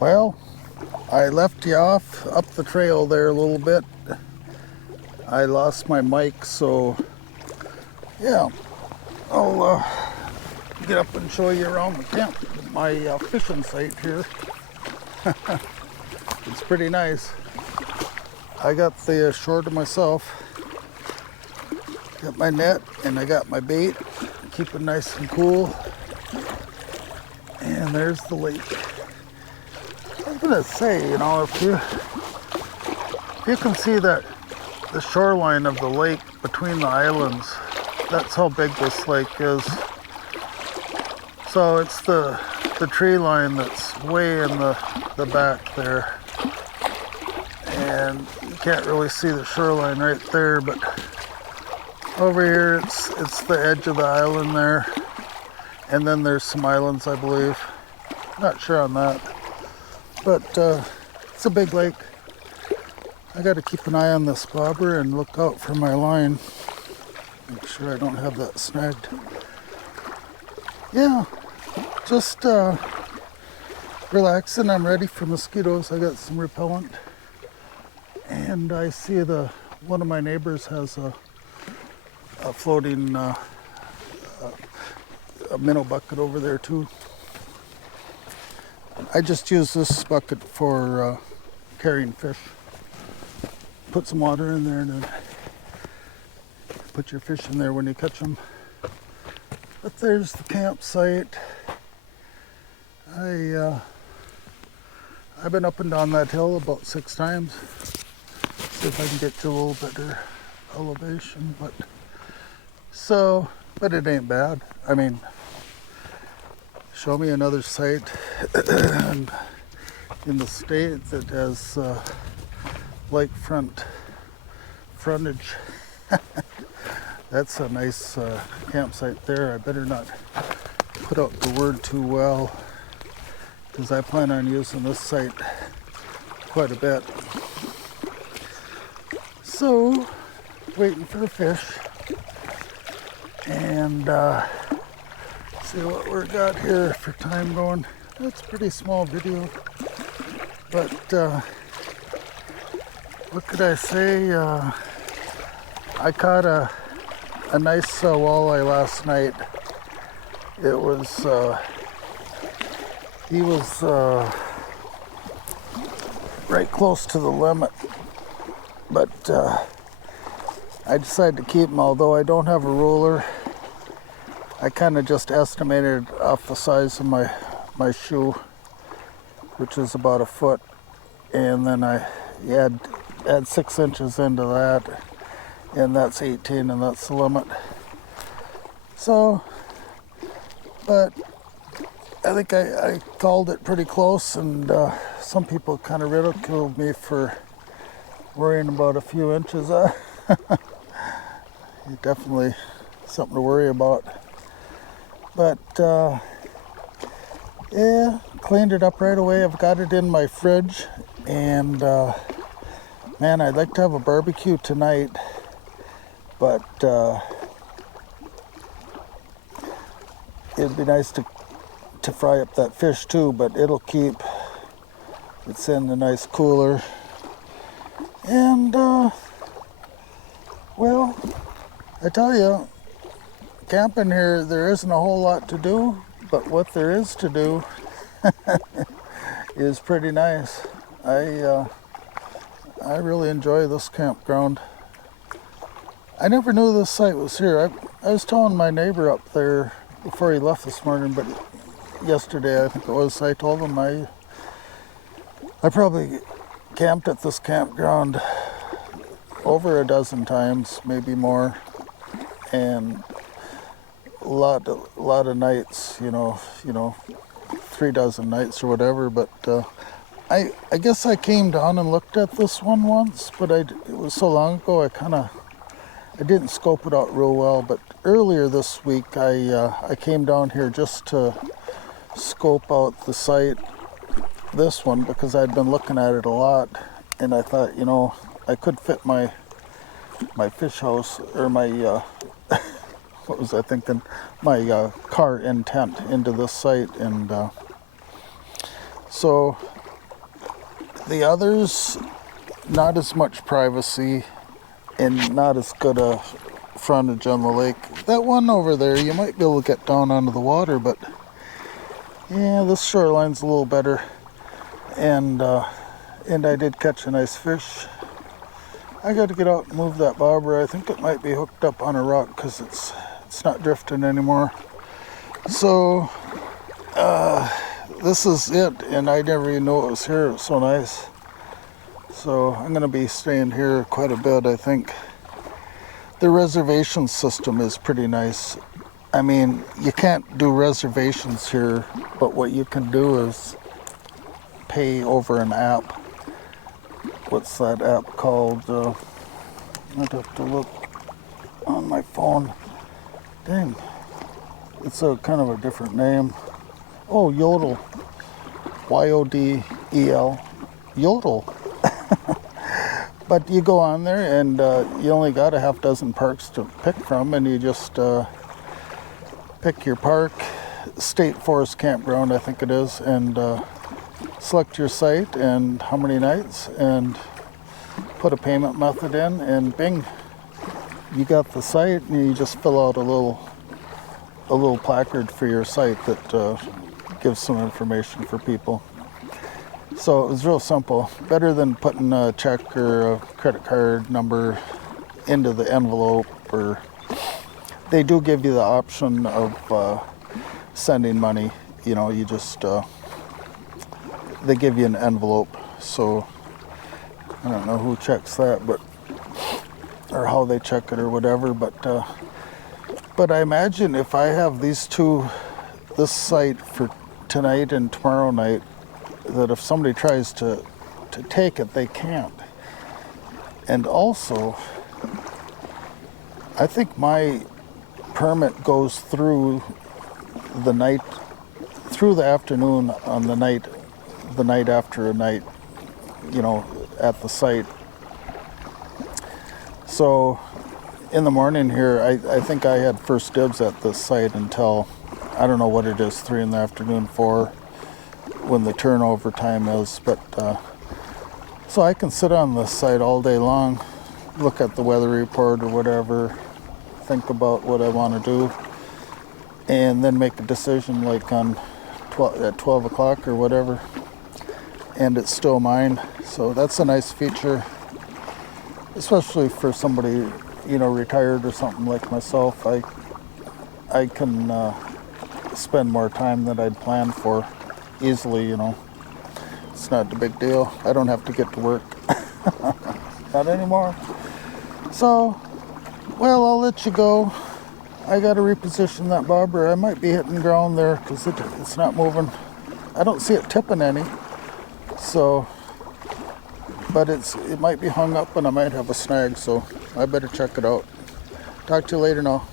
Well, I left you off up the trail there a little bit. I lost my mic, so yeah, I'll get up and show you around the camp, my fishing site here. It's pretty nice. I got the shore to myself. Got my net and I got my bait. Keep it nice and cool. And there's the lake. I was gonna say, you know, if you can see that the shoreline of the lake between the islands, that's how big this lake is. So it's the tree line that's way in the back there. And you can't really see the shoreline right there, but over here it's the edge of the island there. And then there's some islands, I believe. Not sure on that. But it's a big lake. I got to keep an eye on this bobber and look out for my line. Make sure I don't have that snagged. Yeah, just relaxing. I'm ready for mosquitoes. I got some repellent. And I see one of my neighbors has a floating a minnow bucket over there too. I just use this bucket for carrying fish. Put some water in there and then put your fish in there when you catch them. But there's the campsite. I've been up and down that hill about 6 times. See if I can get to a little better elevation, but it ain't bad. I mean, show me another site in the state that has lakefront frontage. That's a nice campsite there. I better not put out the word too well, because I plan on using this site quite a bit. So, waiting for the fish and see what we've got here for time going. That's a pretty small video, but what could I say? I caught a nice walleye last night. It was he was right close to the limit, but I decided to keep him. Although I don't have a ruler, I kind of just estimated off the size of my shoe, which is about a foot, and then I add 6 inches into that, and that's 18, and that's the limit. So, but I think I called it pretty close, and some people kind of ridiculed me for worrying about a few inches. Definitely something to worry about. But yeah, cleaned it up right away. I've got it in my fridge, and man, I'd like to have a barbecue tonight, but it'd be nice to fry up that fish too, but it'll keep. It's in the nice cooler. And well, I tell you, camping here, there isn't a whole lot to do, but what there is to do is pretty nice. I really enjoy this campground. I never knew this site was here. I was telling my neighbor up there before he left this morning, but yesterday I think it was, I told him I probably camped at this campground over a dozen times, maybe more, and a lot of nights, you know, 3 dozen nights or whatever. But I guess I came down and looked at this one once, but it was so long ago I didn't scope it out real well. But earlier this week I came down here just to scope out the site, this one, because I'd been looking at it a lot, and I thought, you know, I could fit my fish house, or my what was I thinking, my car in tent into this site. And So the others, not as much privacy and not as good a frontage on the lake. That one over there, you might be able to get down onto the water, but yeah, this shoreline's a little better. And I did catch a nice fish. I got to get out and move that bobber. I think it might be hooked up on a rock because it's not drifting anymore. So this is it, and I never even knew it was here. It was so nice. So I'm going to be staying here quite a bit, I think. The reservation system is pretty nice. I mean, you can't do reservations here, but what you can do is pay over an app. What's that app called? I'd have to look on my phone. Dang, it's a kind of a different name. Oh, Yodel. Yodel. Yodel. But you go on there and you only got a half dozen parks to pick from, and you just pick your park, State Forest Campground I think it is, and select your site and how many nights, and put a payment method in, and bing, you got the site, and you just fill out a little placard for your site that gives some information for people. So it was real simple, better than putting a check or a credit card number into the envelope. Or they do give you the option of sending money. You know, you just they give you an envelope. So I don't know who checks that, but or how they check it or whatever. But I imagine if I have this site for tonight and tomorrow night, that if somebody tries to take it, they can't. And also, I think my permit goes through the night, through the afternoon on the night after a night, you know, at the site. So in the morning here, I think I had first dibs at this site until, I don't know what it is, 3 in the afternoon, 4, when the turnover time is. But so I can sit on this site all day long, look at the weather report or whatever, think about what I want to do, and then make a decision like at 12 o'clock or whatever, and it's still mine. So that's a nice feature, especially for somebody, you know, retired or something like myself. I can spend more time than I'd planned for easily, you know. It's not a big deal. I don't have to get to work. Not anymore. So, well, I'll let you go. I got to reposition that bobber. I might be hitting ground there because it's not moving. I don't see it tipping any. So, but it might be hung up and I might have a snag, so I better check it out. Talk to you later now.